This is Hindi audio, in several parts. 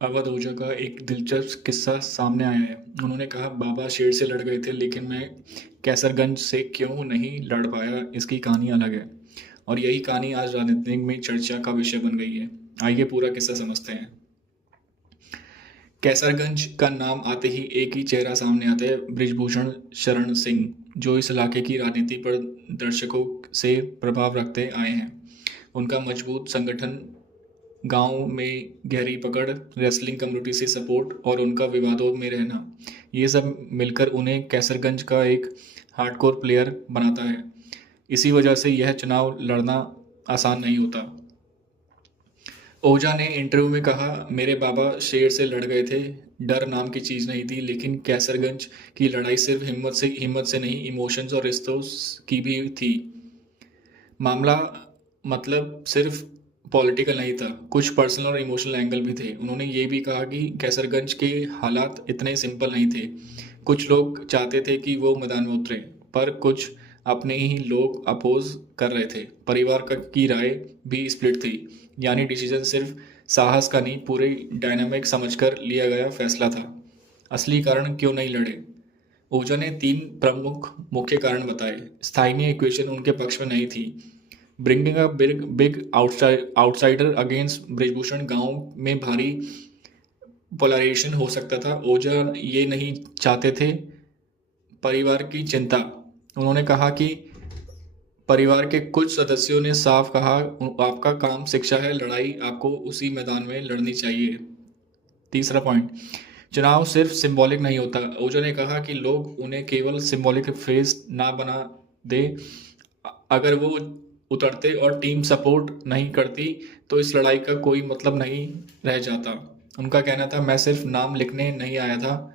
अवध ओझा का एक दिलचस्प किस्सा सामने आया है। उन्होंने कहा, बाबा शेर से लड़ गए थे, लेकिन मैं कैसरगंज से क्यों नहीं लड़ पाया, इसकी कहानी अलग है। और यही कहानी आज राजनीति में चर्चा का विषय बन गई है। आइए पूरा किस्सा समझते हैं। कैसरगंज का नाम आते ही एक ही चेहरा सामने आता है, बृजभूषण शरण सिंह, जो इस इलाके की राजनीति पर दर्शकों से प्रभाव रखते आए हैं। उनका मजबूत संगठन, गांव में गहरी पकड़, रेसलिंग कम्युनिटी से सपोर्ट और उनका विवादों में रहना, ये सब मिलकर उन्हें कैसरगंज का एक हार्डकोर प्लेयर बनाता है। इसी वजह से यह चुनाव लड़ना आसान नहीं होता। ओझा ने इंटरव्यू में कहा, मेरे बाबा शेर से लड़ गए थे, डर नाम की चीज़ नहीं थी। लेकिन कैसरगंज की लड़ाई सिर्फ हिम्मत से नहीं, इमोशंस और रिश्तों की भी थी। मामला मतलब सिर्फ पॉलिटिकल नहीं था, कुछ पर्सनल और इमोशनल एंगल भी थे। उन्होंने ये भी कहा कि कैसरगंज के हालात इतने सिंपल नहीं थे। कुछ लोग चाहते थे कि वो मैदान में उतरे, पर कुछ अपने ही लोग अपोज कर रहे थे। परिवार की राय भी स्प्लिट थी, यानी डिसीजन सिर्फ साहस का नहीं, पूरी डायनामिक समझकर लिया गया फैसला था। असली कारण क्यों नहीं लड़े? ओझा ने तीन प्रमुख मुख्य कारण बताए। स्थानीय इक्वेशन उनके पक्ष में नहीं थी। Bringing a big outsider against Brijbhushan, गांव में भारी पोलराइजेशन हो सकता था। ओझा ये नहीं चाहते थे। परिवार की चिंता, उन्होंने कहा कि परिवार के कुछ सदस्यों ने साफ कहा, आपका काम शिक्षा है, लड़ाई आपको उसी मैदान में लड़नी चाहिए। तीसरा पॉइंट, चुनाव सिर्फ सिंबॉलिक नहीं होता। ओझा ने कहा कि लोग उन्हें केवल सिंबॉलिक फेस ना बना दे। अगर वो उतरते और टीम सपोर्ट नहीं करती तो इस लड़ाई का कोई मतलब नहीं रह जाता। उनका कहना था, मैं सिर्फ नाम लिखने नहीं आया था,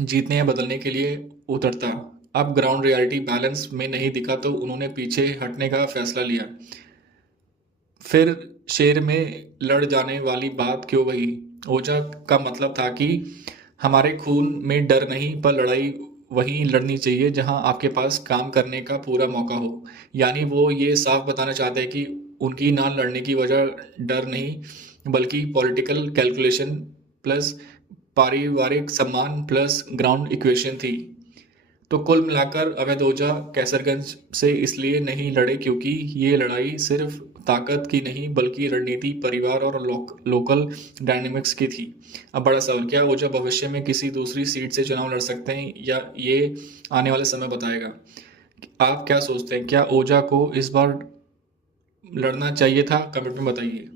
जीतने या बदलने के लिए उतरता। अब ग्राउंड रियलिटी बैलेंस में नहीं दिखा तो उन्होंने पीछे हटने का फैसला लिया। फिर शेर में लड़ जाने वाली बात क्यों वही? ओझा का मतलब था कि हमारे खून में डर नहीं, पर लड़ाई वहीं लड़नी चाहिए जहां आपके पास काम करने का पूरा मौका हो। यानी वो ये साफ बताना चाहते हैं कि उनकी ना लड़ने की वजह डर नहीं, बल्कि पॉलिटिकल कैलकुलेशन प्लस पारिवारिक सम्मान प्लस ग्राउंड इक्वेशन थी। तो कुल मिलाकर अवैध ओझा कैसरगंज से इसलिए नहीं लड़े क्योंकि ये लड़ाई सिर्फ ताकत की नहीं, बल्कि रणनीति, परिवार और लोकल डायनेमिक्स की थी। अब बड़ा सवाल, क्या ओझा भविष्य में किसी दूसरी सीट से चुनाव लड़ सकते हैं, या ये आने वाले समय बताएगा। आप क्या सोचते हैं, क्या ओझा को इस बार लड़ना चाहिए था? कमेंट में बताइए।